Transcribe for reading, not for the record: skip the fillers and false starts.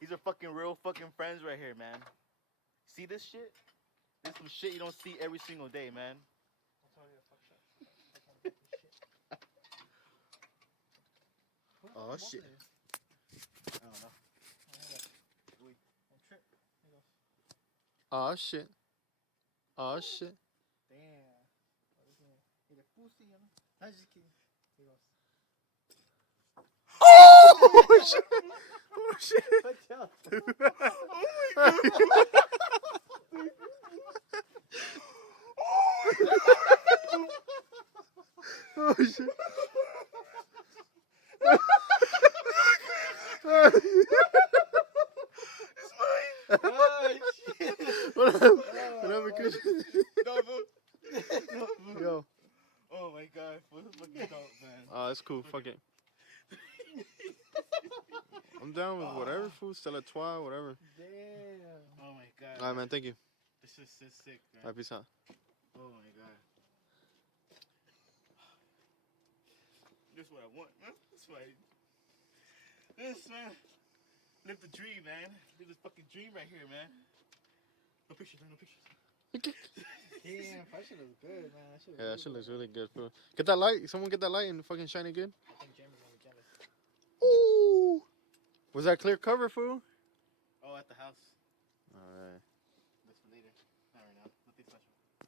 These are fucking real fucking friends right here, man. See this shit? This some shit you don't see every single day, man. Oh shit. I don't know. Oh shit. Oh shit. Damn. He the pussy, you know? I'm just kidding. He goes. Oh shit. Oh shit. Watch out. Oh shit. Oh, shit. What happened, Chris? No, boo. No, boo. Yo. Oh my god, fool. This is fucking dope, man. Oh, it's cool. Fuck it. I'm down with whatever food. Stella Trois, whatever. Damn. Oh my god. Alright, man. Thank you. This is so sick, man. Alright, peace out. Oh my god. This is what I want, man. This is what This, man. Live the dream, man. Live this fucking dream right here, man. No pictures, man. No pictures. Damn, that shit looks good, man. Yeah, that shit looks really good, bro. Get that light. Someone get that light and fucking shine it good. I think Jamie's gonna be jealous. Ooh. Was that clear cover, fool? Oh, at the house. Alright.